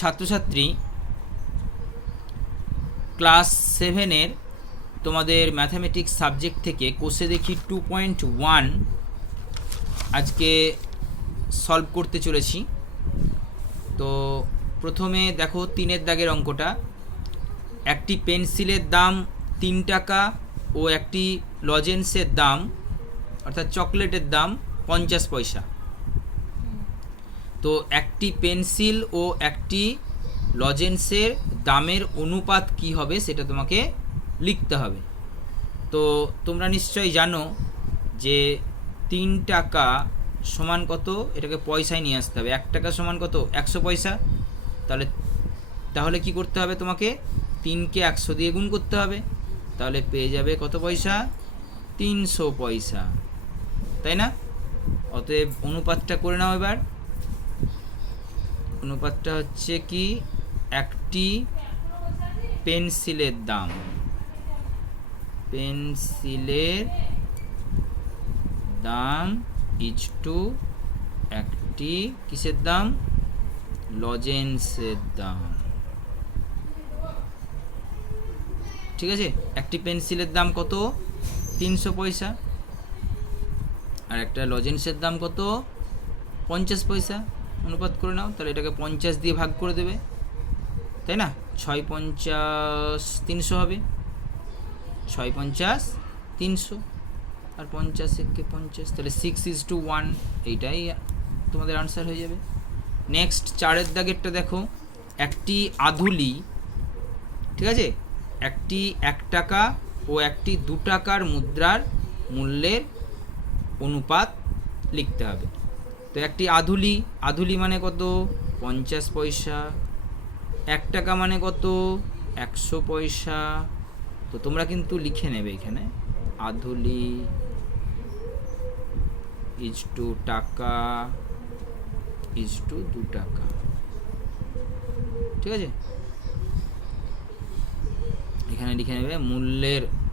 ছাত্রছাত্রী, ক্লাস 7-এর তোমাদের mathematics subject থেকে কোষে দেখি 2.1 আজকে সলভ করতে চলেছি। তো প্রথমে দেখো 3-এর দাগের অঙ্কটা। একটি পেন্সিলের দাম 3 টাকা ও একটি লজেন্সের দাম অর্থাৎ চকলেটের দাম 50 পয়সা। তো একটি পেন্সিল ও একটি লজেন্সের দামের অনুপাত কি হবে সেটা তোমাকে লিখতে হবে। তো তোমরা নিশ্চয়ই জানো যে 3 টাকা সমান কত, এটাকে পয়সায় নিয়ে আসতে হবে। 1 টাকা সমান কত, 100 পয়সা। তাহলে কি করতে হবে, তোমাকে 3কে 100 দিয়ে গুণ করতে হবে। তাহলে পেয়ে যাবে কত পয়সা, 300 পয়সা, তাই না? অতএব অনুপাতটা করে নাও। এবার অনুপাতটা হচ্ছে কি, একটি পেন্সিলের দাম, পেন্সিলের দাম ইজ টু একটি কিসের দাম, লজেন্সের দাম। ঠিক আছে, একটি পেন্সিলের দাম কত, 300 পয়সা, আর একটা লজেন্সের দাম কত, 50 পয়সা। অনুপাত করে নাও। তাহলে এটাকে 50 দিয়ে ভাগ করে দেবে, তাই না? 6 50 300 হবে, 6 50 300, আর 50 একে 50, তাহলে 6:1। এইটাই তোমাদের আনসার হয়ে যাবে। নেক্সট 4-এর দাগেরটা দেখো। একটি আধুলি, ঠিক আছে, একটি 1 টাকা ও একটি 2 টাকার মুদ্রার মূল্যের অনুপাত লিখতে হবে। তো একটি আধুলি মানে কত, 50 পয়সা। 1 টাকা মানে কত, 100 পয়সা। তো তোমরা কিন্তু লিখে নেবে এখানে, আধুলি ইজ টু টাকা ইজ টু 2 টাকা। ঠিক আছে, এখানে লিখে নেবে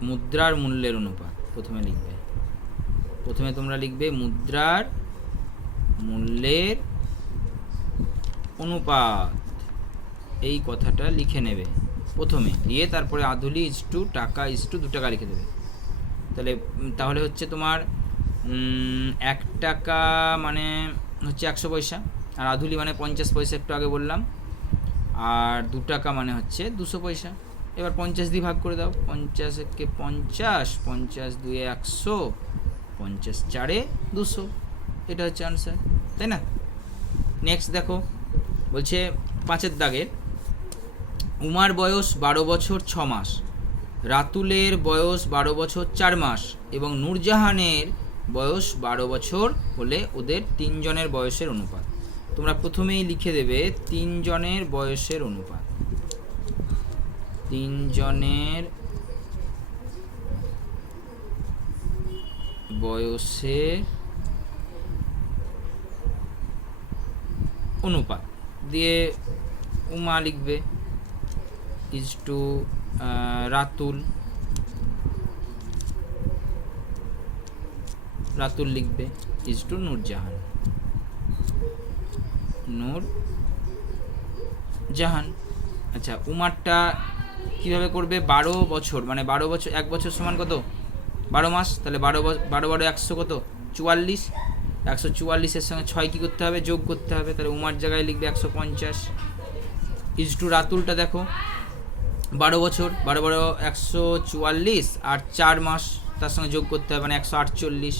মুদ্রার মূল্যের অনুপাত। প্রথমে তোমরা লিখবে মুদ্রার মূল্যের অনুপাত, এই কথাটা লিখে নেবে প্রথমে, দিয়ে তারপরে আধুলি ইজ টু টাকা ইজ টু 2 টাকা লিখে দেবে। তাহলে হচ্ছে তোমার 1 টাকা মানে হচ্ছে 100 পয়সা, আর আধুলি মানে 50 পয়সা, একটু আগে বললাম, আর 2 টাকা মানে হচ্ছে 200 পয়সা। এবার 50 দিয়ে ভাগ করে দাও। 50 একে 50, 50 2 100, 50 4 200। এটা হচ্ছে আনসার, তাই না? নেক্সট দেখো, বলছে 5-এর দাগের, উমার বয়স 12 বছর 6 মাস, রাতুলের বয়স 12 বছর 4 মাস এবং নূরজাহানের বয়স 12 বছর হলে ওদের 3 জনের বয়সের অনুপাত। তোমরা প্রথমেই লিখে দেবে 3 জনের বয়সের অনুপাত। 3 জনের বয়সের অনুপাত দিয়ে উমা লিখবে ইজ টু রাতুল লিখবে ইজ টু নূরজাহান। আচ্ছা, উমারটা কিভাবে করবে, 12 বছর মানে 12 বছর, 1 বছর সমান কত, 12 মাস। তাহলে 12 12 100 কত, 44। 144-এর সঙ্গে 6 কী করতে হবে, যোগ করতে হবে। তাহলে উমার জায়গায় লিখবে 150 ইজ টু রাতুলটা দেখো 12 বছর, 12 12 144, আর 4 মাস তার সঙ্গে যোগ করতে হবে, মানে 148।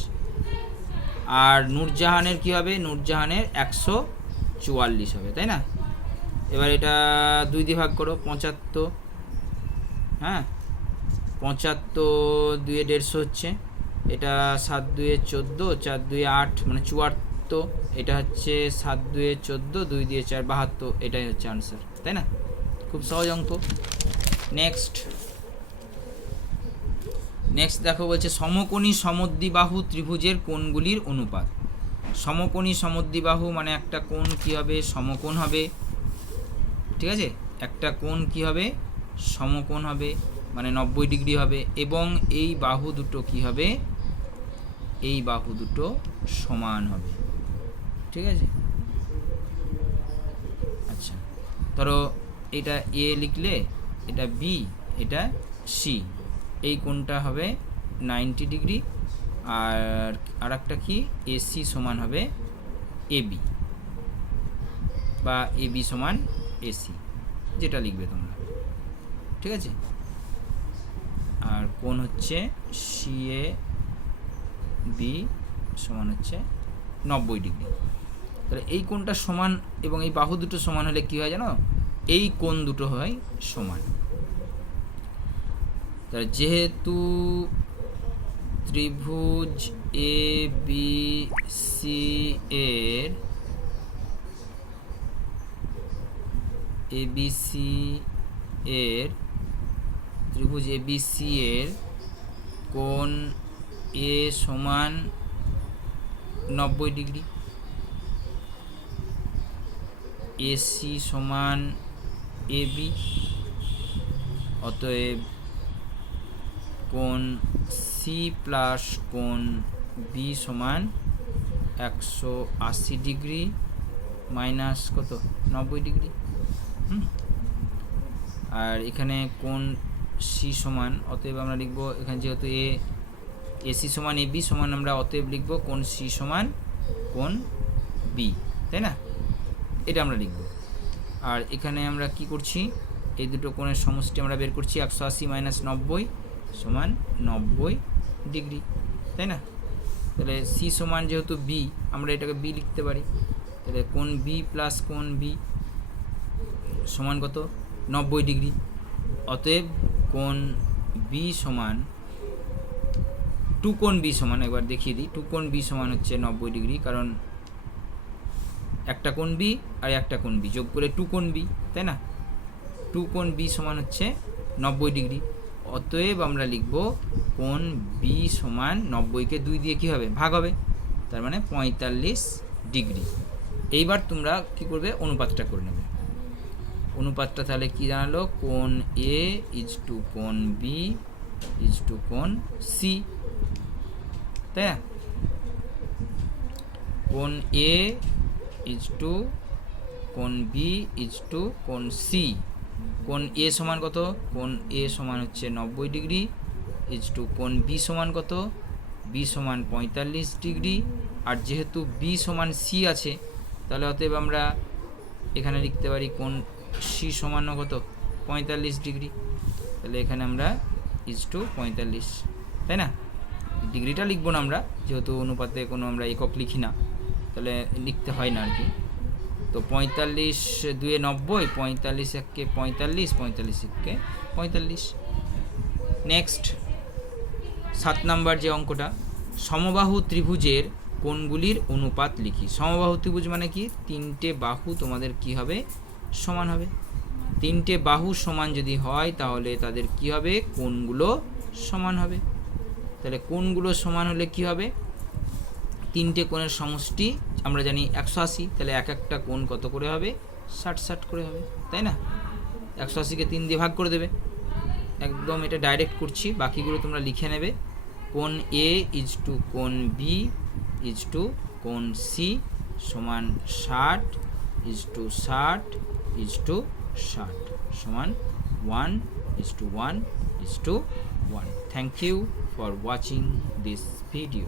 আর নূরজাহানের কী হবে, নূরজাহানের 144 হবে, তাই না? এবার এটা 2 দিয়ে ভাগ করো, 75। হ্যাঁ, 75 2 150 হচ্ছে। এটা 7 2 14, 4 2 8 মানে 74। এটা হচ্ছে 7 2 14, 2 দিয়ে 4 72। এটাই হচ্ছে আনসার, তাই না? খুব সহজ অঙ্ক। নেক্সট দেখো, বলছে সমকোণী সমদ্বিবাহু ত্রিভুজের কোণগুলির অনুপাত। সমকোণী সমদ্বিবাহু মানে একটা কোণ কি হবে, সমকোণ হবে। ঠিক আছে, একটা কোণ কি হবে, সমকোণ হবে, মানে 90 ডিগ্রি হবে, এবং এই বাহু দুটো কি হবে, এই বাহু দুটো সমান হবে। ঠিক আছে, আচ্ছা, ধরো এটা এ লিখলে, এটা বি, এটা সি, এই কোণটা হবে 90 ডিগ্রি, আর একটা কি এসি সমান হবে এবি, বা এবি সমান এসি, যেটা লিখবে তোমরা, ঠিক আছে। আর কোণ হচ্ছে সিএ বি সমান হচ্ছে 90 ডিগ্রি। তাহলে এই কোণটা সমান এবং এই বাহু দুটো সমান হলে কি হয় জানো, এই কোণ দুটো হয় সমান। তাহলে যেহেতু ত্রিভুজ এ বি সি এর এবিসি এর ত্রিভুজ এবিসি এর কোণ এ সমান 90 ডিগ্রি, এসি সমান এবি, অতএব কোণ সি প্লাস কোণ বি সমান 180 ডিগ্রি মাইনাস কত 90 ডিগ্রি। আর এখানে কোণ সি সমান, অতএব আমরা লিখব এখানে যেহেতু এসি সমান এবি সমান, আমরা অতএব লিখব কোণ সি সমান কোণ বি, তাই না? এটা আমরা লিখব। আর এখানে আমরা কি করছি, এই দুটো কোণের সমষ্টি আমরা বের করছি, 180 মাইনাস 90 সমান 90 ডিগ্রি, তাই না? তাহলে সি সমান যেহেতু বি, আমরা এটাকে বি লিখতে পারি। তাহলে কোণ বি প্লাস কোণ বি সমান কত 90 ডিগ্রি, অতএব কোণ বি সমান টু কোণ বি সমান, একবার দেখিয়ে দিই, টু কোণ বি সমান হচ্ছে 90 ডিগ্রি, কারণ একটা কোণ বি আর একটা কোণ বি যোগ করে টু কোণ বি, তাই না? টু কোণ বি সমান হচ্ছে 90 ডিগ্রি, অতএব আমরা লিখব কোণ বি সমান 90কে 2 দিয়ে কী হবে ভাগ হবে, তার মানে 45 ডিগ্রি। এইবার তোমরা কি করবে, অনুপাতটা করে নেবে। অনুপাতটা তাহলে কি দাঁড়ালো, কোণ এ ইজ টু কোণ বি ইজ টু কোণ সি, তাই না? কোণ এ ইজ টু কোণ বি ইজ টু কোণ সি, কোণ এ সমান কত, কোণ এ সমান হচ্ছে 90 ডিগ্রি, ইজ টু কোণ বি সমান কত, বি সমান 45 ডিগ্রি। আর যেহেতু বি সমান সি আছে, তাহলে অতএব আমরা এখানে লিখতে পারি কোণ সি সমান কত 45 ডিগ্রি, তাহলে এখানে আমরা ইজ টু 45, তাই না? ডিগ্রিটা লিখবো না আমরা, যেহেতু অনুপাতে কোনো আমরা একক লিখি না, তাহলে লিখতে হয় না আর কি। তো 45 2 90, 45 1 45, 45 1 45। নেক্সট 7 নাম্বার যে অঙ্কটা, সমবাহু ত্রিভুজের কোণগুলির অনুপাত লিখি। সমবাহু ত্রিভুজ মানে কি, তিনটে বাহু তোমাদের কি হবে সমান হবে। তিনটে বাহু সমান যদি হয় তাহলে তাদের কি হবে, কোণগুলো সমান হবে। তাহলে কোণগুলো সমান হলে কি হবে, তিনটে কোণের সমষ্টি আমরা জানি 180, তাহলে এক একটা কোণ কত করে হবে 60 করে হবে, তাই না? 180কে 3 দিয়ে ভাগ করে দেবে, একদম এটা ডাইরেক্ট করছি, বাকিগুলো তোমরা লিখে নেবে। কোণ এ ইজ টু কোণ বি ইজ টু কোণ সি সমান 60 ইজ টু 60 ইজ টু 60 সমান 1 is to 1 is to 1. Thank you for watching this video.